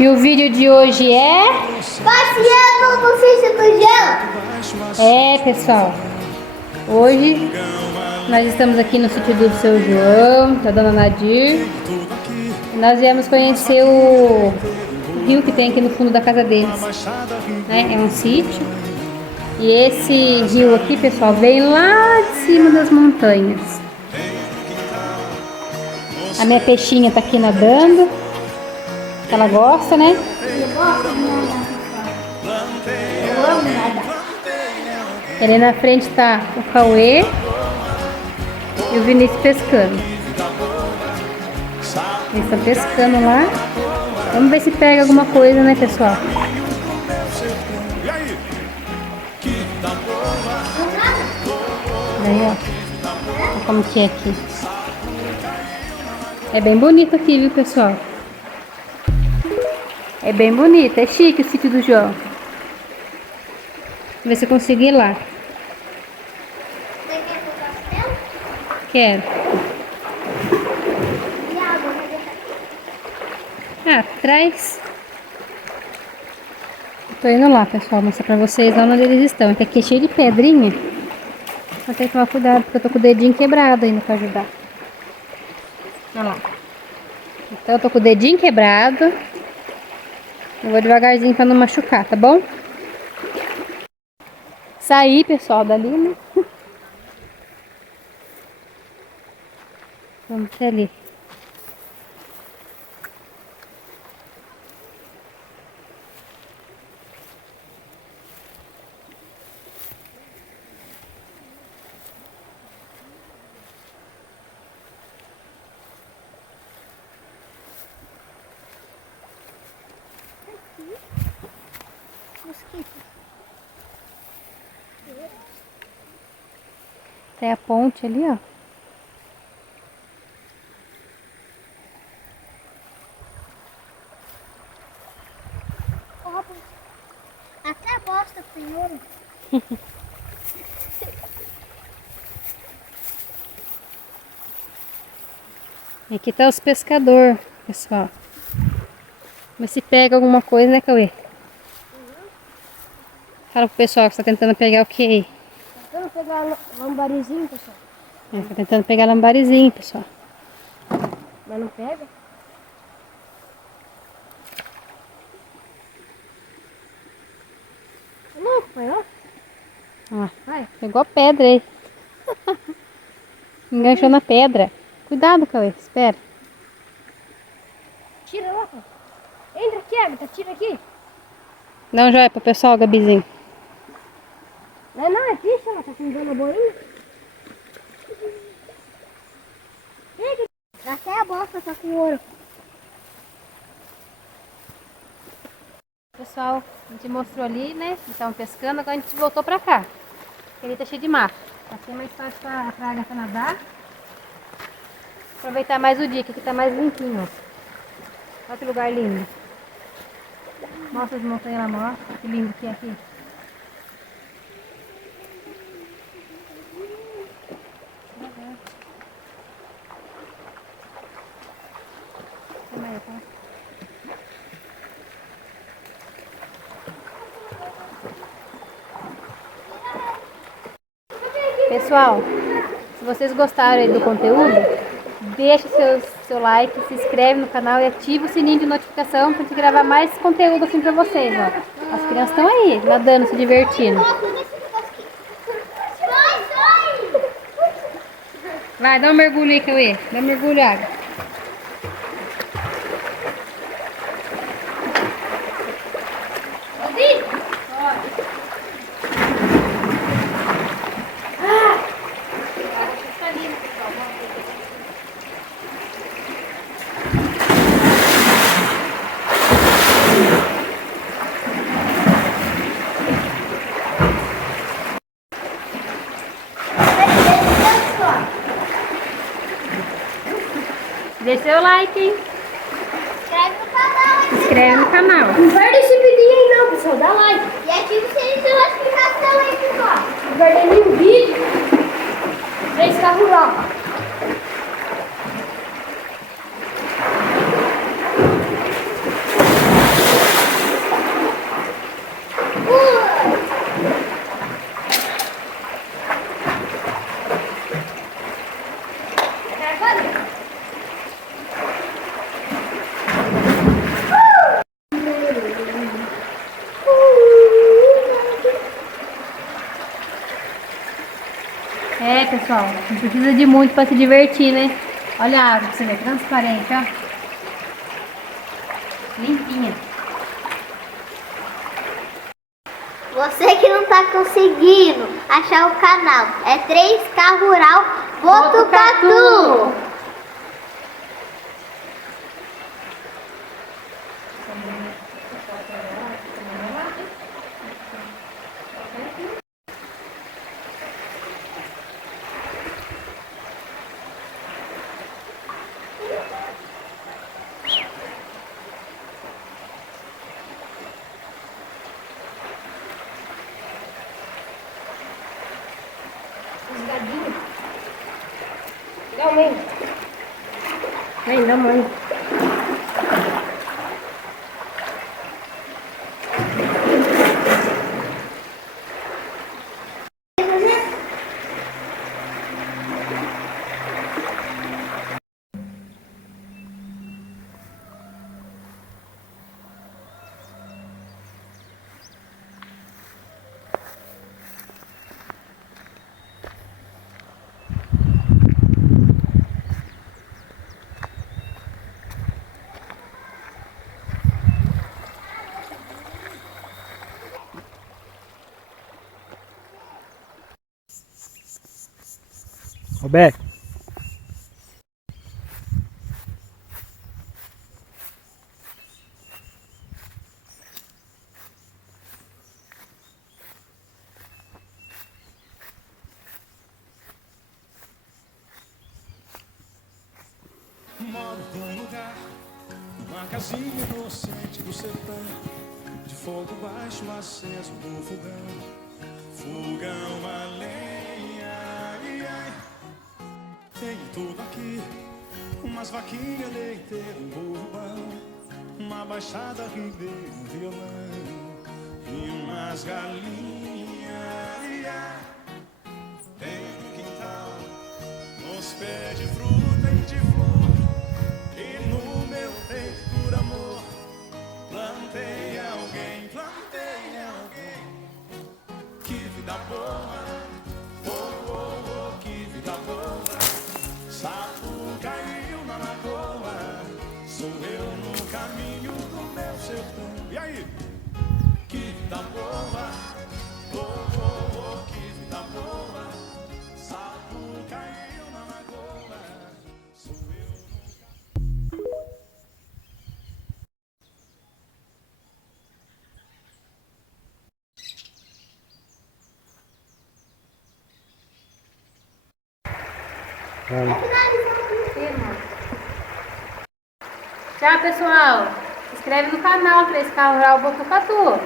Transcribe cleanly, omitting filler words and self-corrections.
E o vídeo de hoje é... Passeando no sítio do João. É, pessoal. Hoje nós estamos aqui no sítio do seu João, da dona Nadir. E nós viemos conhecer o rio que tem aqui no fundo da casa deles. Né? É um sítio. E esse rio aqui, pessoal, vem lá de cima das montanhas. A minha peixinha tá aqui nadando. Ela gosta, né? Eu gosto de nadar, pessoal. Eu amo nadar. Ali na frente tá o Cauê e o Vinícius pescando. Eles estão pescando lá. Vamos ver se pega alguma coisa, né, pessoal? Aí, ó. Olha como que é aqui. É bem bonito aqui, viu, pessoal? É bem bonito. É chique o sítio do João. Vamos ver se eu consigo ir lá. Você quer ir pro castelo? Quero. E a água vai deixar. Atrás. Tô indo lá, pessoal, mostrar pra vocês onde eles estão. Aqui é cheio de pedrinha. Vou ter que tomar cuidado, porque eu tô com o dedinho quebrado ainda pra ajudar. Olha lá. Então eu tô com o dedinho quebrado. Eu vou devagarzinho pra não machucar, tá bom? Saí, pessoal, dali, né? Vamos até ali. Mosquito. Tem a ponte ali, ó. Até a bosta tem ouro. E aqui tá os pescadores, pessoal. Mas se pega alguma coisa, né, Cauê? Fala pro pessoal que você tá tentando pegar o quê? Tentando pegar lambarizinho, pessoal. Tá tentando pegar lambarizinho, pessoal. Mas não pega? Não, foi ó. Ó, pegou a pedra aí. Enganchou na pedra. Cuidado, Cauê, espera. Tira lá, pô. Entra aqui, Agatha, tira aqui. Dá um joia pro pessoal, Gabizinho. Não, é ficha, ela tá com dona boinha. Pega. Até a bosta tá com ouro. Pessoal, a gente mostrou ali, né? Eles estavam pescando, agora a gente voltou pra cá. Porque ali tá cheio de mato. Aqui é mais fácil pra Agatha nadar. Aproveitar mais o dia, que aqui tá mais limpinho, ó. Olha que lugar lindo. Mostra as montanhas lá, mostra que lindo que é aqui. Calma aí, tá? Pessoal, se vocês gostaram aí do conteúdo, deixa seu like, se inscreve no canal e ativa o sininho de notificação para gente gravar mais conteúdo assim para vocês, ó. As crianças estão aí, nadando, se divertindo. Vai, dá um mergulho aí, Cauê. Dá um mergulho, água. Deixa seu like, hein? Inscreve no canal, hein? Se inscreve no canal. Não perde esse vídeo aí não, pessoal. Dá like. E ativa o sininho de notificação aí, pessoal. Não perder nenhum vídeo. 3 carros lá. pessoal. Não precisa de muito para se divertir, né? Olha a água pra você ver, transparente, ó. Limpinha. Você que não tá conseguindo achar o canal, é 3K Rural Botucatu. Os gadinhos. Dá uma aí. Vem, dá uma aí. Roberto. Moro num lugar, uma casinha inocente do sertão, de fogo baixo aceso no fogão, fogão a lenha, ai, ai. Tenho tudo aqui, umas vaquinhas, leiteiro, um burro bom, uma baixada, ribeiro, um violão e umas galinhas, ai, ai. Tenho no quintal, nos pés de fruta e de flor, e no meu peito por amor plantei alguém, que vida boa, oh, oh, oh, que vida boa. Sapo caiu na lagoa, sou eu no caminho do meu sertão. E aí? Que vida boa, oh, oh, oh, que vida boa. Sapo caiu na lagoa, sou eu no caminho. Tchau, pessoal. Se inscreve no canal 3K Rural Botucatu.